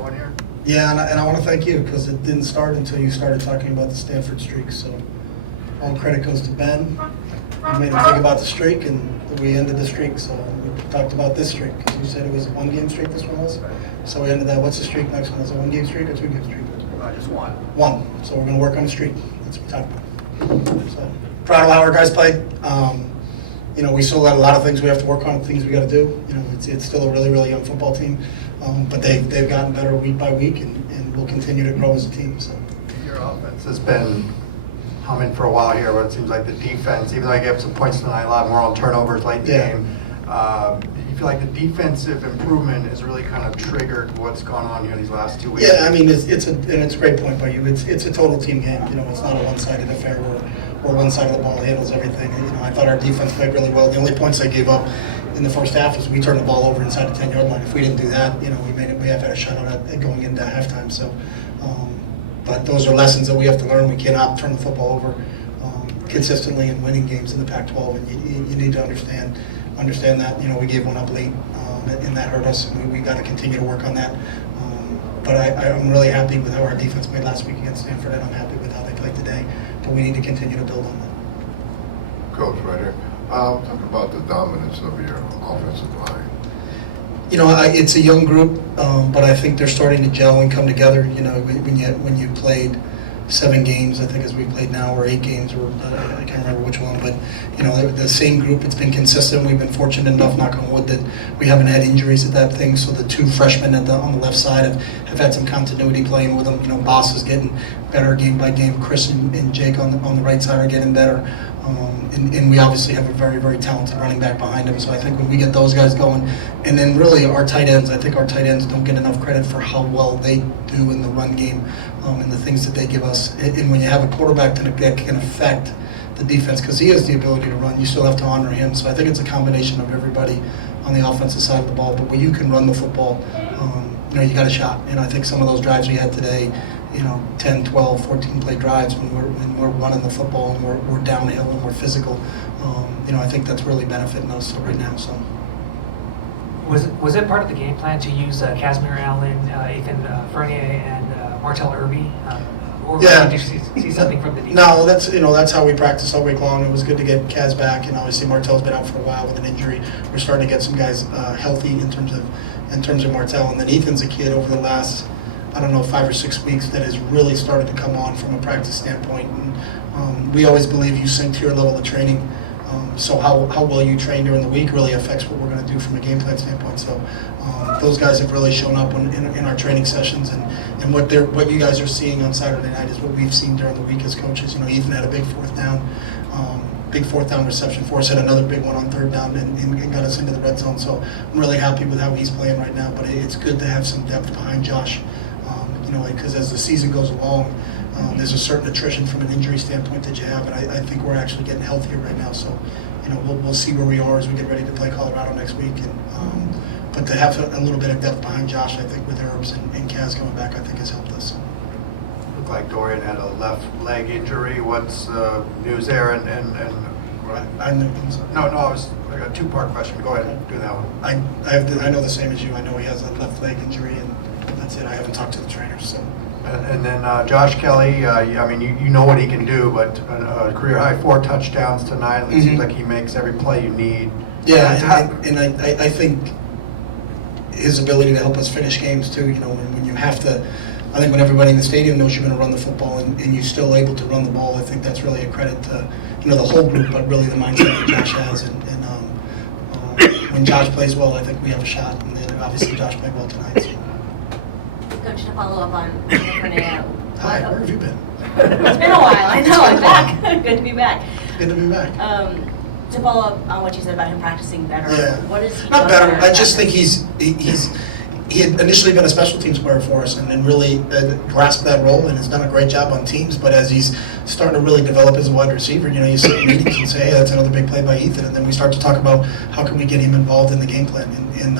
going here? Yeah, and I want to thank you because it didn't start until you started talking about the Stanford streak. So all credit goes to Ben. You made him think about the streak, and we ended the streak. So we talked about this streak because you said it was a one-game streak. This one was. So we ended that. What's the streak next one? Is it a one-game streak or two-game streak? Just one. One. So we're going to work on the streak. That's what we talked about. So proud of how our guys played. You know, we still got a lot of things we have to work on, things we got to do. You know, it's still a really, really young football team, but they've gotten better week by week, and will continue to grow as a team. So Your offense has been humming for a while here, but it seems like the defense, even though you gave some points tonight, a lot more on turnovers late in the game. You feel like the defensive improvement has really kind of triggered what's gone on here these last 2 weeks? yeah, I mean, it's a great point by you. It's a total team game. You know, it's not a one-sided affair where one side of the ball handles everything. You know, I thought our defense played really well. The only points they gave up in the first half is we turned the ball over inside the 10-yard line. If we didn't do that, you know, we have had a shutout going into halftime. So, but those are lessons that we have to learn. We cannot turn the football over consistently in winning games in the Pac-12, and you need to understand that. You know, we gave one up late, and that hurt us. And we got to continue to work on that. But I'm really happy with how our defense played last week against Stanford, and I'm happy with how they played today. But we need to continue to build on that. Coach, right here. Talk about the dominance of your offensive line. You know, it's a young group, but I think they're starting to gel and come together. You know, when you played 7 games, I think as we played now, or 8 games, or I can't remember which one, but you know, the same group. It's been consistent. We've been fortunate enough, knock on wood, that we haven't had injuries at that thing. So the 2 freshmen on the left side have had some continuity playing with them. You know, Boss is getting better game by game. Chris and Jake on the right side are getting better. And we obviously have a very, very talented running back behind him. So I think when we get those guys going, and then really our tight ends, I think our tight ends don't get enough credit for how well they do in the run game, and the things that they give us. And when you have a quarterback that can affect the defense, because he has the ability to run, you still have to honor him. So I think it's a combination of everybody on the offensive side of the ball. But when you can run the football, you know, you got a shot. And I think some of those drives we had today, you know, 10, 12, 14 play drives when we're running the football and we're downhill and we're physical, you know, I think that's really benefiting us right now. So Was it part of the game plan to use Casimir Allen, Ethan Fournier, and Martell Irby? Or Yeah. did you see something from the defense? No, that's how we practice all week long. It was good to get Kaz back, and obviously Martell's been out for a while with an injury. We're starting to get some guys healthy in terms of Martell, and then Ethan's a kid over the last, I don't know, 5 or 6 weeks that has really started to come on from a practice standpoint. And we always believe you sink to your level of training. So how well you train during the week really affects what we're going to do from a game plan standpoint. So those guys have really shown up in our training sessions, and what you guys are seeing on Saturday night is what we've seen during the week as coaches. You know, Ethan had a big fourth down reception for us, had another big one on 3rd down, and got us into the red zone. So I'm really happy with how he's playing right now. But it's good to have some depth behind Josh. You know, because as the season goes along, there's a certain attrition from an injury standpoint that you have, and I think we're actually getting healthier right now. So, you know, we'll see where we are as we get ready to play Colorado next week. And but to have a little bit of depth behind Josh, I think with Herbs and Kaz coming back, I think has helped us. Looked like Dorian had a left leg injury. What's news there? I know. No, I got a 2-part question. Go ahead and do that one. I know the same as you. I know he has a left leg injury, and that's it. I haven't talked to the trainers, so. And then Josh Kelly, I mean, you know what he can do, but a career high 4 touchdowns tonight. It seems like he makes every play you need. Yeah, and I think his ability to help us finish games too. You know, when you have to, I think when everybody in the stadium knows you're going to run the football and you're still able to run the ball, I think that's really a credit to, you know, the whole group, but really the mindset that Josh has. And when Josh plays well, I think we have a shot. And then obviously Josh played well tonight. So. Coach, to follow up on Fernando. Hi, where have you been? It's been a while, I know, I'm back. Good to be back. Good to be back. To follow up on what you said about him practicing better, Yeah. what is he Not doing better. better I just think he had initially been a special teams player for us, and then really grasped that role and has done a great job on teams. But as he's starting to really develop as a wide receiver, you know, you sit in meetings and say, hey, that's another big play by Ethan, and then we start to talk about how can we get him involved in the game plan. And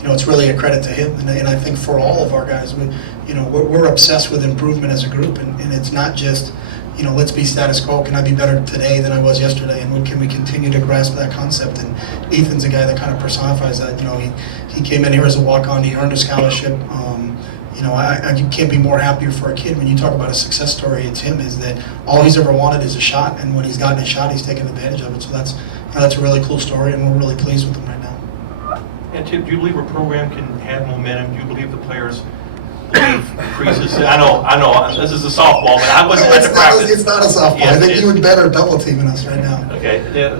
you know, it's really a credit to him, and I think for all of our guys, we're obsessed with improvement as a group, and it's not just, you know, let's be status quo. Can I be better today than I was yesterday? And when can we continue to grasp that concept? And Ethan's a guy that kind of personifies that. You know, he came in here as a walk-on. He earned a scholarship. You know, you can't be more happier for a kid when you talk about a success story. It's him. Is that all he's ever wanted is a shot, and when he's gotten a shot, he's taken advantage of it. So that's a really cool story, and we're really pleased with him right now. And Tim, do you believe a program can have momentum? Do you believe the players leave creases? I know, this is a softball, but I wasn't at the practice. It's not a softball. Yes, I think it you is. would better double teaming us right now. Okay, yeah.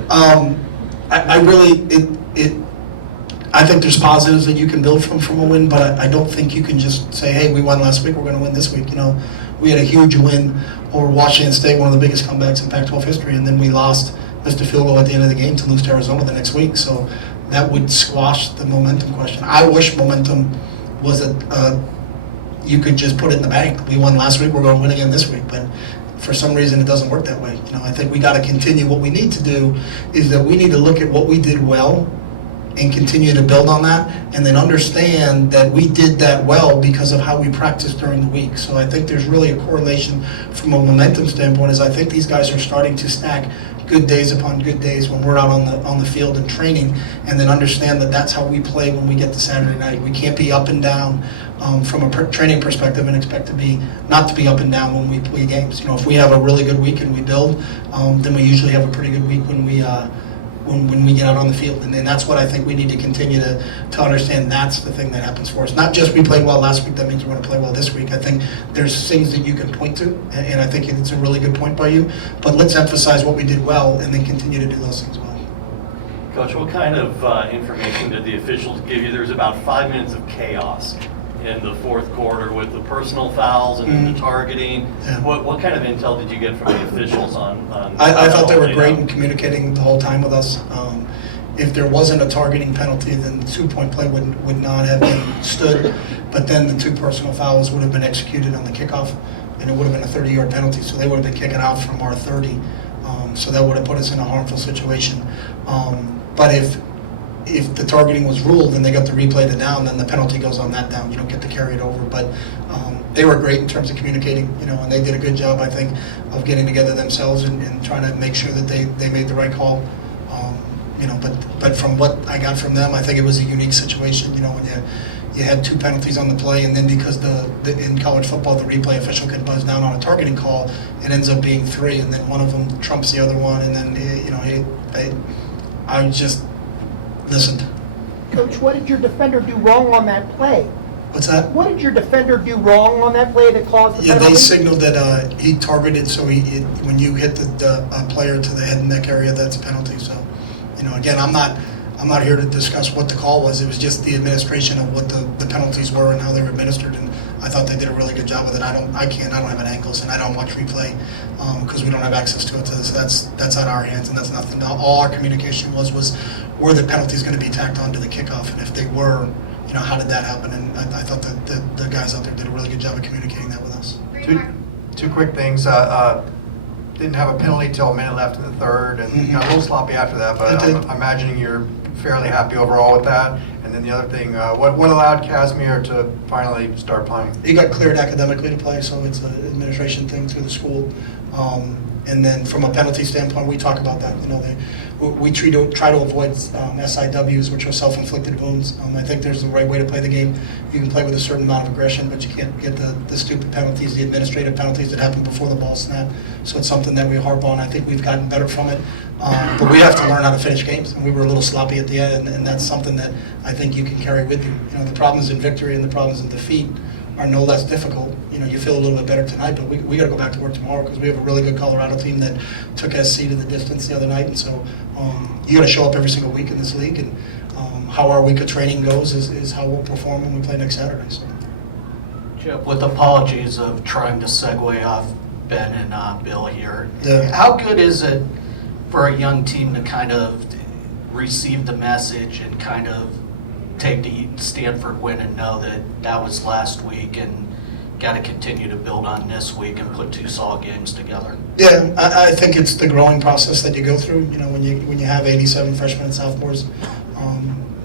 I really, I think there's positives that you can build from a win, but I don't think you can just say, hey, we won last week, we're going to win this week. You know, we had a huge win over Washington State, one of the biggest comebacks in Pac-12 history, and then we missed a field goal at the end of the game to lose to Arizona the next week. So that would squash the momentum question. I wish momentum was you could just put it in the bank. We won last week, we're going to win again this week, but for some reason it doesn't work that way. You know, I think we got to continue. What we need to do is that we need to look at what we did well and continue to build on that, and then understand that we did that well because of how we practiced during the week. So I think there's really a correlation from a momentum standpoint, is I think these guys are starting to stack good days upon good days when we're out on the field and training, and then understand that that's how we play when we get to Saturday night. We can't be up and down from a training perspective and expect to be not to be up and down when we play games. You know, if we have a really good week and we build, then we usually have a pretty good week when we get out on the field. And then that's what I think we need to continue to understand. That's the thing that happens for us. Not just we played well last week, that means we're going to play well this week. I think there's things that you can point to, and I think it's a really good point by you. But let's emphasize what we did well and then continue to do those things well. Coach, what kind of information did the officials give you? There was about 5 minutes of chaos in the fourth quarter with the personal fouls and the targeting. Yeah. What kind of intel did you get from the officials on I thought they were how great played in communicating the whole time with us. If there wasn't a targeting penalty, then the 2-point play would not have been stood, but then the 2 personal fouls would have been executed on the kickoff, and it would have been a 30-yard penalty, so they would have been kicking out from our 30, so that would have put us in a harmful situation. But if the targeting was ruled and they got to replay the down, then the penalty goes on that down. You don't get to carry it over. But they were great in terms of communicating, you know, and they did a good job, I think, of getting together themselves and trying to make sure that they made the right call. You know, but from what I got from them, I think it was a unique situation. You know, when you had 2 penalties on the play, and then because in college football the replay official can buzz down on a targeting call, it ends up being 3, and then one of them trumps the other one, and then you know, I just listened. Coach, what did your defender do wrong on that play? What's that? What did your defender do wrong on that play that caused the Yeah, penalty? they signaled that he targeted, so when you hit the player to the head and neck area, that's a penalty. So, you know, again, I'm not here to discuss what the call was. It was just the administration of what the penalties were and how they were administered, and I thought they did a really good job with it. I don't have an angles, and I don't watch replay because we don't have access to it. So that's on our hands, and that's nothing. All our communication was were the penalties going to be tacked onto the kickoff, and if they were, you know, how did that happen? And I thought that the guys out there did a really good job of communicating that with us. Two quick things. Didn't have a penalty till a minute left in the third, and got a little sloppy after that, but I'm imagining you're fairly happy overall with that. And then the other thing, what allowed Casimir to finally start playing? He got cleared academically to play, so it's an administration thing through the school. And then from a penalty standpoint, we talk about that. You know, we try to avoid SIWs, which are self-inflicted wounds. I think there's the right way to play the game. You can play with a certain amount of aggression, but you can't get the stupid penalties, the administrative penalties that happen before the ball snap. So it's something that we harp on. I think we've gotten better from it. But we have to learn how to finish games, and we were a little sloppy at the end, and that's something that I think you can carry with you. You know, the problems in victory and the problems in defeat are no less difficult. You know, you feel a little bit better tonight, but we got to go back to work tomorrow because we have a really good Colorado team that took SC to the distance the other night, and so you got to show up every single week in this league, and how our week of training goes is how we'll perform when we play next Saturday. So. Jeff, with apologies of trying to segue off Ben and Bill here, Yeah. how good is it for a young team to kind of receive the message and kind of take the Stanford win and know that that was last week and got to continue to build on this week and put 2 solid games together? Yeah, I think it's the growing process that you go through. You know, when you have 87 freshmen and sophomores,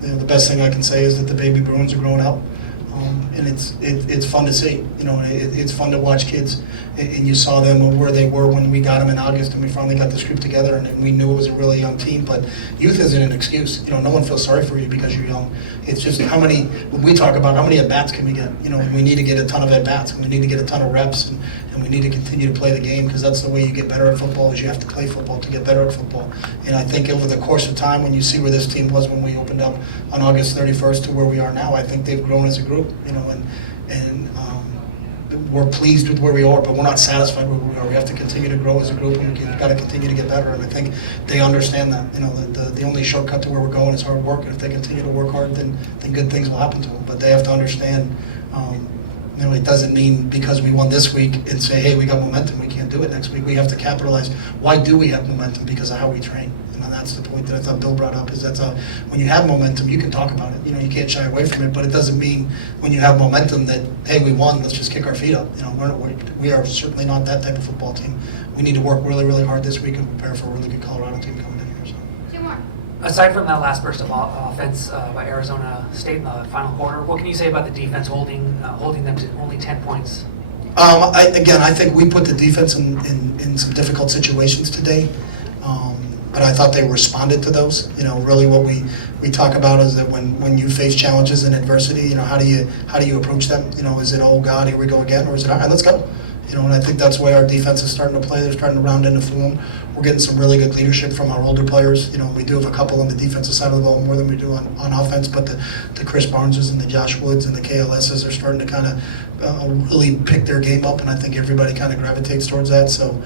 you know, the best thing I can say is that the baby Bruins are growing up, and it's fun to see. You know, it's fun to watch kids, and you saw them where they were when we got them in August, and we finally got this group together, and we knew it was a really young team. But youth isn't an excuse. You know, no one feels sorry for you because you're young. It's just when we talk about how many at bats can we get. You know, we need to get a ton of at bats, and we need to get a ton of reps, and we need to continue to play the game, because that's the way you get better at football. Is you have to play football to get better at football. And I think over the course of time, when you see where this team was when we opened up on August 31st to where we are now, I think they've grown as a group. You know, and we're pleased with where we are, but we're not satisfied with where we are. We have to continue to grow as a group, and we've got to continue to get better. And I think they understand that. You know, the only shortcut to where we're going is hard work. And if they continue to work hard, then good things will happen to them. But they have to understand. You know, it doesn't mean because we won this week and say, hey, we got momentum, we can't do it next week. We have to capitalize. Why do we have momentum? Because of how we train. And that's the point that I thought Bill brought up, is when you have momentum, you can talk about it. You know, you can't shy away from it, but it doesn't mean when you have momentum that, hey, we won, let's just kick our feet up. You know, we are certainly not that type of football team. We need to work really, really hard this week and prepare for a really good Colorado team coming in here. So. 2 more. Aside from that last burst of offense by Arizona State in the final quarter, what can you say about the defense holding them to only 10 points? I think we put the defense in some difficult situations today, but I thought they responded to those. You know, really what we talk about is that when you face challenges and adversity, you know, how do you approach them? You know, is it, oh God, here we go again, or is it, all right, let's go? You know, and I think that's why our defense is starting to play. They're starting to round into form. We're getting some really good leadership from our older players. You know, we do have a couple on the defensive side of the ball more than we do on offense, but the Chris Barneses and the Josh Woods and the KLSs are starting to kind of really pick their game up, and I think everybody kind of gravitates towards that. So,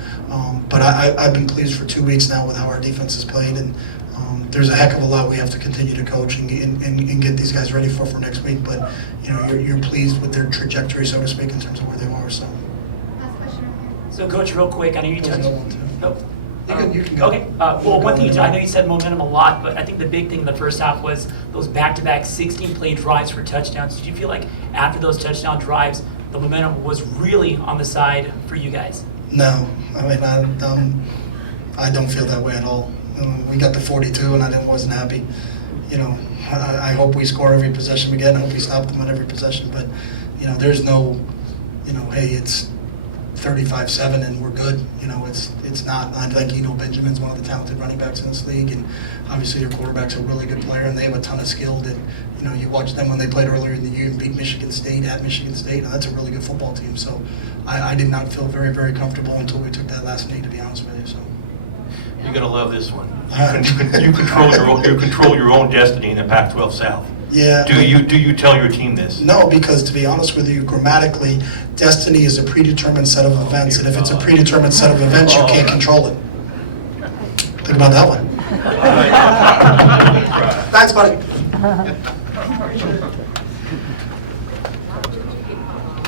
but I've been pleased for 2 weeks now with how our defense has played, and there's a heck of a lot we have to continue to coach and get these guys ready for next week. But, you know, you're pleased with their trajectory, so to speak, in terms of where they are. So. Last question right here. So, Coach, real quick, I know you touched. Nope. You can go. Okay. Well, one thing I know you said momentum a lot, but I think the big thing in the first half was those back-to-back 16-play drives for touchdowns. Did you feel like after those touchdown drives, the momentum was really on the side for you guys? No, I mean I don't feel that way at all. We got the 42, and I wasn't happy. You know, I hope we score every possession we get. I hope we stop them on every possession. But you know, there's no, you know, hey, it's 35-7 and we're good. You know, it's not. I think, you know, Benjamin's one of the talented running backs in this league, and obviously their quarterback's a really good player, and they have a ton of skill. That, you know, you watch them when they played earlier in the year and beat Michigan State at Michigan State, and that's a really good football team. So I did not feel very, very comfortable until we took that last knee, to be honest with you. So. You're gonna love this one. You control your own destiny in the Pac-12 South. Yeah. Do you tell your team this? No, because to be honest with you, grammatically, destiny is a predetermined set of events, and if it's a predetermined set of events, you can't control it. Think about that one. Thanks, buddy.